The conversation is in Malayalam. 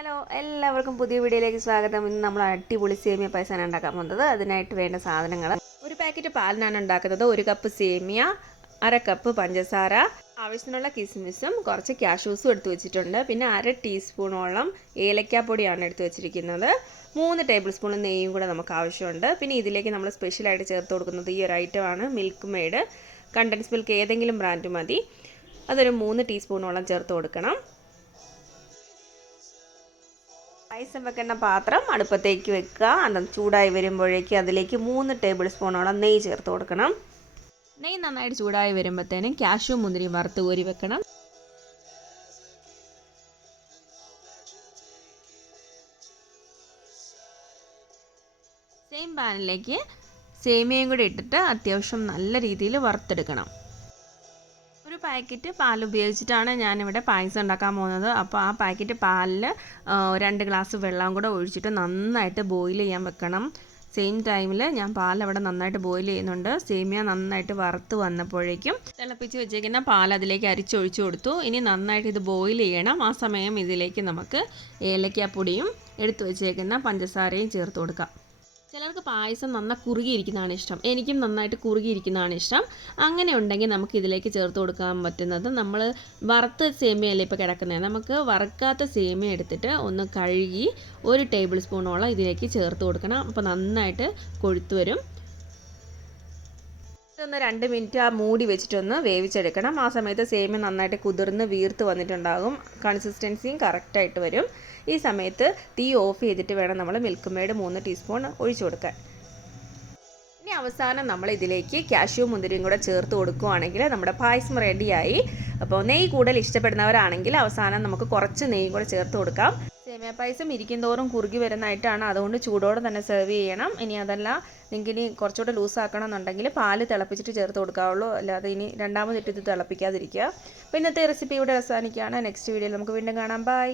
ഹലോ എല്ലാവർക്കും പുതിയ വീഡിയോയിലേക്ക് സ്വാഗതം. ഇന്ന് നമ്മൾ അടിപൊളി സേമിയ പായസമാണ് ഉണ്ടാക്കാൻ പോകുന്നത്. അതിനായിട്ട് വേണ്ട സാധനങ്ങൾ: ഒരു പാക്കറ്റ് പാലിനാണ് ഉണ്ടാക്കുന്നത്, 1 കപ്പ് സേമിയ, 1/2 കപ്പ് പഞ്ചസാര, ആവശ്യത്തിനുള്ള കിസ്മിസും കുറച്ച് കാഷ്യൂസും എടുത്തു വെച്ചിട്ടുണ്ട്. പിന്നെ 1/2 ടീസ്പൂണോളം ഏലക്കാപ്പൊടിയാണ് എടുത്തു വെച്ചിരിക്കുന്നത്. 3 ടേബിൾ സ്പൂൺ നെയ്യും കൂടെ നമുക്ക് ആവശ്യമുണ്ട്. പിന്നെ ഇതിലേക്ക് നമ്മൾ സ്പെഷ്യലായിട്ട് ചേർത്ത് കൊടുക്കുന്നത് ഈ ഒരു ഐറ്റമാണ്, മിൽക്ക് മെയ്ഡ്. കണ്ടൻസ് മിൽക്ക് ഏതെങ്കിലും ബ്രാൻഡ് മതി. അതൊരു 3 ടീസ്പൂണോളം ചേർത്ത് കൊടുക്കണം. പായസം വെക്കുന്ന പാത്രം അടുപ്പത്തേക്ക് വെക്കുക. അത് ചൂടായി വരുമ്പോഴേക്ക് അതിലേക്ക് 3 ടേബിൾ സ്പൂണോളം നെയ്യ് ചേർത്ത് കൊടുക്കണം. നെയ്യ് നന്നായിട്ട് ചൂടായി വരുമ്പോഴത്തേനും കാഷ്യൂ മുന്തിരി വറുത്ത് കോരി വെക്കണം. സെയിം പാനിലേക്ക് സേമിയയും കൂടി ഇട്ടിട്ട് അത്യാവശ്യം നല്ല രീതിയിൽ വറുത്തെടുക്കണം. ഒരു പാക്കറ്റ് പാൽ ഉപയോഗിച്ചിട്ടാണ് ഞാനിവിടെ പായസം ഉണ്ടാക്കാൻ പോകുന്നത്. അപ്പോൾ ആ പാക്കറ്റ് പാലിൽ 2 ഗ്ലാസ് വെള്ളം കൂടെ ഒഴിച്ചിട്ട് നന്നായിട്ട് ബോയിൽ ചെയ്യാൻ വെക്കണം. സെയിം ടൈമിൽ ഞാൻ പാൽ അവിടെ നന്നായിട്ട് ബോയിൽ ചെയ്യുന്നുണ്ട്. സേമിയ നന്നായിട്ട് വറുത്ത് വന്നപ്പോഴേക്കും തിളപ്പിച്ച് വെച്ചേക്കുന്ന പാൽ അതിലേക്ക് അരിച്ചൊഴിച്ചു കൊടുത്തു. ഇനി നന്നായിട്ട് ഇത് ബോയിൽ ചെയ്യണം. ആ സമയം ഇതിലേക്ക് നമുക്ക് ഏലക്കാപ്പൊടിയും എടുത്തു വെച്ചേക്കുന്ന പഞ്ചസാരയും ചേർത്ത് കൊടുക്കാം. ചിലർക്ക് പായസം നന്നായി കുറുകിയിരിക്കുന്നതാണ് ഇഷ്ടം. എനിക്കും നന്നായിട്ട് കുറുകിയിരിക്കുന്നതാണ് ഇഷ്ടം. അങ്ങനെ ഉണ്ടെങ്കിൽ നമുക്ക് ഇതിലേക്ക് ചേർത്ത് കൊടുക്കാൻ പറ്റുന്നത്, നമ്മൾ വറുത്ത സേമിയല്ലേ ഇപ്പോൾ കിടക്കുന്നത്, നമുക്ക് വറുക്കാത്ത സേമിയ എടുത്തിട്ട് ഒന്ന് കഴുകി 1 ടേബിൾ സ്പൂണോളം ഇതിലേക്ക് ചേർത്ത് കൊടുക്കണം. അപ്പോൾ നന്നായിട്ട് കൊഴുത്ത് വരും. ഒന്ന് 2 മിനിറ്റ് ആ മൂടി വെച്ചിട്ടൊന്ന് വേവിച്ചെടുക്കണം. ആ സമയത്ത് സേമിയ നന്നായിട്ട് കുതിർന്ന് വീർത്ത് വന്നിട്ടുണ്ടാകും. കൺസിസ്റ്റൻസിയും കറക്റ്റായിട്ട് വരും. ഈ സമയത്ത് തീ ഓഫ് ചെയ്തിട്ട് വേണം നമ്മൾ മിൽക്ക് മെയ്ഡ് 3 ടീസ്പൂൺ ഒഴിച്ചു കൊടുക്കാൻ. ഇനി അവസാനം നമ്മൾ ഇതിലേക്ക് കാഷ്യൂ മുന്തിരിയും കൂടെ ചേർത്ത് കൊടുക്കുകയാണെങ്കിൽ നമ്മുടെ പായസം റെഡിയായി. അപ്പോൾ നെയ്യ് കൂടുതൽ ഇഷ്ടപ്പെടുന്നവരാണെങ്കിൽ അവസാനം നമുക്ക് കുറച്ച് നെയ്യും കൂടെ ചേർത്ത് കൊടുക്കാം. സേമിയ പായസം ഇരിക്കും തോറും കുറുകി വരുന്നതായിട്ടാണ്, അതുകൊണ്ട് ചൂടോടെ തന്നെ സെർവ് ചെയ്യണം. ഇനി അതല്ല, നിങ്ങൾക്ക് ഇനി കുറച്ചുകൂടെ ലൂസാക്കണം എന്നുണ്ടെങ്കിൽ പാല് തിളപ്പിച്ചിട്ട് ചേർത്ത് കൊടുക്കാവുള്ളൂ. അല്ലാതെ ഇനി രണ്ടാമതിട്ട് ഇത് തിളപ്പിക്കാതിരിക്കുക. അപ്പോൾ ഇന്നത്തെ റെസിപ്പി ഇവിടെ അവസാനിക്കുകയാണ്. നെക്സ്റ്റ് വീഡിയോയിൽ നമുക്ക് വീണ്ടും കാണാം. ബൈ.